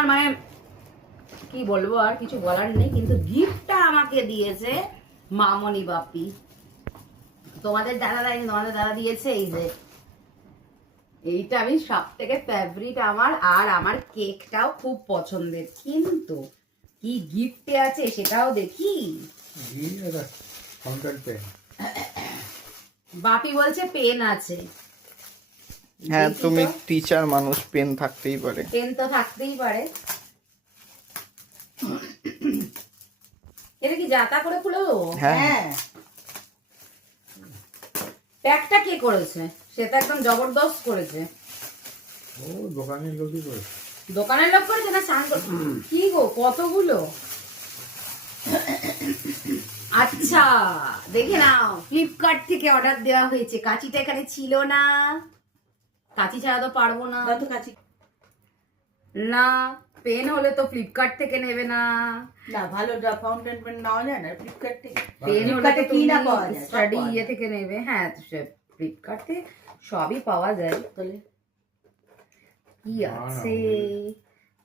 আমার মানে কি বলবো, আর কিছু বলার নেই। কিন্তু গিফটটা আমাকে দিয়েছে মামনি বাপি। তোমাদের দাদা দেয়নি, তোমাদের দাদা দিয়েছে এই যে এইটা। আমি সব থেকে ফেভারিট আমার, আর আমার কেকটাও খুব পছন্দের। কিন্তু কি গিফটে আছে সেটাও দেখি। বাপি বলছে পেন আছে। হ্যাঁ, দেখি তুমি তো। টিচার মানুষ, পেন থাকতেই পারে। পেন তো থাকতেই পারে। এটা কি জাতা করে খুলে দেবো? হ্যাঁ। প্যাকটা কে করেছে? সে তো একদম জবরদস্ত করেছে। ও দোকানের লোকই করে। দোকানের লোক করেছে না স্নান করে? কি গো কতগুলো! আচ্ছা দেখে নাও, ফ্লিপকার্ট থেকে অর্ডার দেওয়া হয়েছে। কাঁচিটা এখানে ছিল না, কাঁচি ছাড়া তো পারবো না। না, পেন হলে তো ফ্লিপকার্ট থেকে নেবে না। না ভালো ফাউন্টেন পেন নেওয়া যায় না ফ্লিপকার্ট থেকে? পেন হলে তো ফ্লিপকার্টে কি না পাওয়া যায়? সব স্টাডি পাওয়া ইয়ে যায়। থেকে নেবে। হ্যাঁ, ফ্লিপকার্টে সবই পাওয়া যায়। তাহলে কি আছে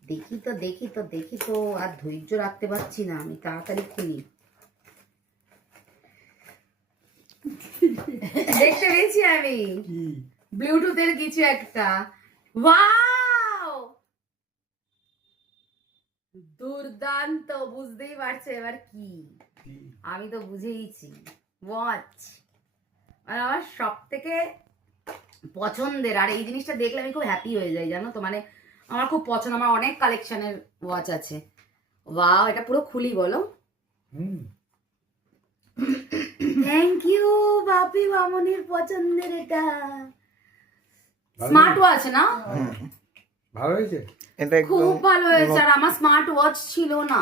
দেখি তো, দেখি তো, দেখি তো। আর ধৈর্য রাখতে পারছি না, আমি তাড়াতাড়ি খুলি। দেখতে পেয়েছি আমি কি ব্লুটুথের কিছু একটা। ওয়াও, দুর্দান্ত! বুঝতেই পারছো এবার কি? আমি তো বুঝেইছি। ওয়াচ মানে আমার সব থেকে পছন্দের। আর এই জিনিসটা দেখলে আমি খুব হ্যাপি হয়ে যাই, জানো তো। মানে আমার খুব পছন্দ, আমার অনেক কালেকশনের ওয়াচ আছে। ওয়াও, এটা পুরো খুলি বলো। হুম থ্যাংক ইউ বাপি মামনির পছন্দের এটা। ভালো স্মার্ট ওয়াচ না? ভালো হয়েছে। এটা খুব একদম ভালো হয়েছে। আর আমার স্মার্ট ওয়াচ ছিল না।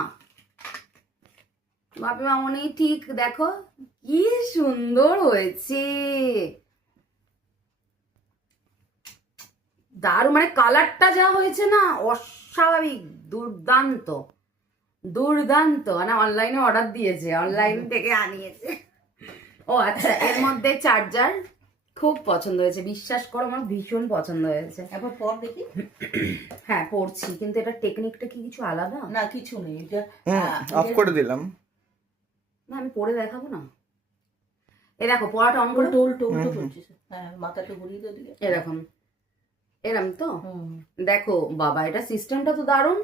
বাপি মামনি ঠিক দেখো কি সুন্দর হয়েছে। দারুণ, মানে কালারটা যা হয়েছে না, অস্বাভাবিক, দুর্দান্ত দুর্দান্ত। মানে অনলাইনে অর্ডার দিয়েছে, অনলাইন থেকে আনিয়েছে। ও আচ্ছা, এর মধ্যে চার্জার খুব পছন্দ হয়েছে, বিশ্বাস করো আমার ভীষণ পছন্দ হয়েছে। একবার পর দেখি। হ্যাঁ পড়ছি, কিন্তু এটা টেকনিকটা কি কিছু আলাদা? না কিছু নেই এটা। অফ করে দিলাম। না আমি পড়ে দেখাবো না। এ দেখো পড়াটা অন করে, উল্টো উল্টো উল্টো করছিস। হ্যাঁ মাথাটা ঘুরিয়ে দিয়ে দিকে। এরকম এরম তো। হুম। দেখো বাবা, এটা সিস্টেমটা তো দারুণ।